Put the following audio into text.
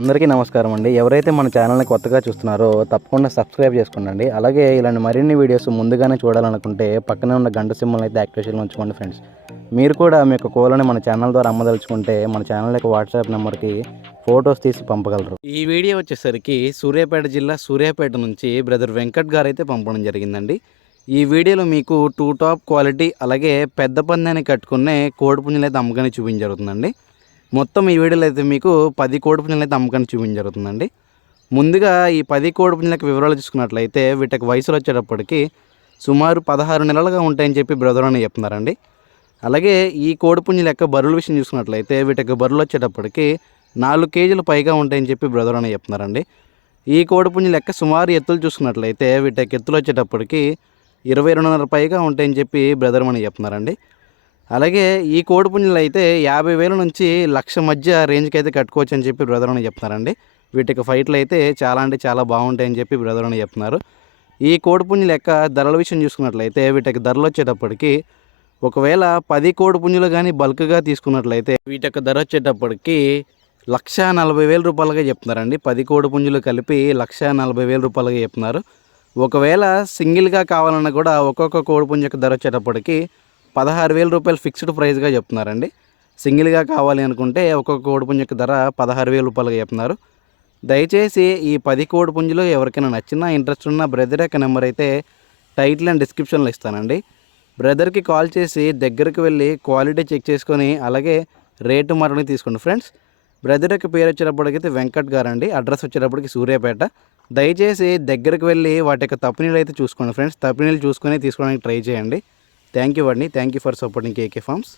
అందరికీ నమస్కారం అండి. ఎవరైతే మన ఛానల్ని కొత్తగా చూస్తున్నారో తప్పకుండా సబ్స్క్రైబ్ చేసుకోండి. అలాగే ఇలాంటి మరిన్ని వీడియోస్ ముందుగానే చూడాలనుకుంటే పక్కనే ఉన్న గంట సింబల్ అయితే యాక్టివేషన్లో ఉంచుకోండి ఫ్రెండ్స్. మీరు కూడా మీ యొక్క కోళ్ళని మన ఛానల్ ద్వారా అమ్మదలుచుకుంటే మన ఛానల్ యొక్క వాట్సాప్ నెంబర్కి ఫొటోస్ తీసి పంపగలరు. ఈ వీడియో వచ్చేసరికి సూర్యాపేట జిల్లా సూర్యాపేట నుంచి బ్రదర్ వెంకట్ గారు అయితే పంపడం జరిగిందండి. ఈ వీడియోలో మీకు 2 టాప్ క్వాలిటీ అలాగే పెద్ద పందాన్ని కట్టుకునే కోడిపుంజులు అయితే అమ్మకాన్ని చూపించడం జరుగుతుందండి. మొత్తం ఈ వీడియోలో అయితే మీకు 10 కోడిపుంజులు అయితే అమ్మకాన్ని చూపించడం జరుగుతుందండి. ముందుగా ఈ 10 కోడిపుంజులకు వివరాలు చూసుకున్నట్లయితే వీటికి వయసులు వచ్చేటప్పటికి సుమారు 16 నెలలుగా ఉంటాయని చెప్పి బ్రదర్ అని చెప్తున్నారండి. అలాగే ఈ కోడిపుంజుల యొక్క బరువుల విషయం చూసుకున్నట్లయితే వీటికి బరువులు వచ్చేటప్పటికి 4 కేజీలు పైగా ఉంటాయని చెప్పి బ్రదర్ అని చెప్తున్నారండి. ఈ కోడిపుంజుల యొక్క సుమారు ఎత్తులు చూసుకున్నట్లయితే వీటికి ఎత్తులు వచ్చేటప్పటికి 22.5 పైగా ఉంటాయని చెప్పి బ్రదర్ అని చెప్తున్నారండి. అలాగే ఈ కోడిపుంజులు అయితే 50,000 నుంచి 1,00,000 మధ్య రేంజ్కి అయితే కట్టుకోవచ్చు అని చెప్పి బ్రదర్ అని చెప్తున్నారండి. వీటికి ఫైట్లు అయితే చాలా అంటే చాలా బాగుంటాయని చెప్పి బ్రదర్ అని చెప్తున్నారు. ఈ కోడిపుంజుల యొక్క ధరల విషయం చూసుకున్నట్లయితే వీటికి ధరలు వచ్చేటప్పటికి ఒకవేళ 10 కోడిపుంజులు కానీ బల్క్గా తీసుకున్నట్లయితే వీటి యొక్క ధర వచ్చేటప్పటికి 1,40,000 రూపాయలుగా చెప్తున్నారండి. 10 కోడిపుంజులు కలిపి 1,40,000 రూపాయలుగా చెప్తున్నారు. ఒకవేళ సింగిల్గా కావాలన్నా కూడా ఒక్కొక్క కోడిపుంజు యొక్క ధర వచ్చేటప్పటికి 16,000 రూపాయలు ఫిక్స్డ్ ప్రైస్గా చెప్తున్నారండి. సింగిల్గా కావాలి అనుకుంటే ఒక్కొక్క కోడిపుంజు యొక్క ధర 16,000 రూపాయలుగా చెప్తున్నారు. దయచేసి ఈ 10 కోడిపుంజులు ఎవరికైనా నచ్చినా ఇంట్రెస్ట్ ఉన్న బ్రదర్ యొక్క నెంబర్ అయితే టైటిల్ అండ్ డిస్క్రిప్షన్లో ఇస్తానండి. బ్రదర్కి కాల్ చేసి దగ్గరికి వెళ్ళి క్వాలిటీ చెక్ చేసుకొని అలాగే రేటు మాటని తీసుకోండి ఫ్రెండ్స్. బ్రదర్ యొక్క పేరు వచ్చేటప్పటికైతే వెంకట్ గారు అండి. అడ్రస్ వచ్చేటప్పటికి సూర్యాపేట. దయచేసి దగ్గరికి వెళ్ళి వాటి యొక్క తప్పినీళ్ళు అయితే చూసుకోండి ఫ్రెండ్స్. తప్పినీళ్ళు చూసుకొని తీసుకోవడానికి ట్రై చేయండి. థ్యాంక్ యూ అండి. Thank you for supporting KK forms.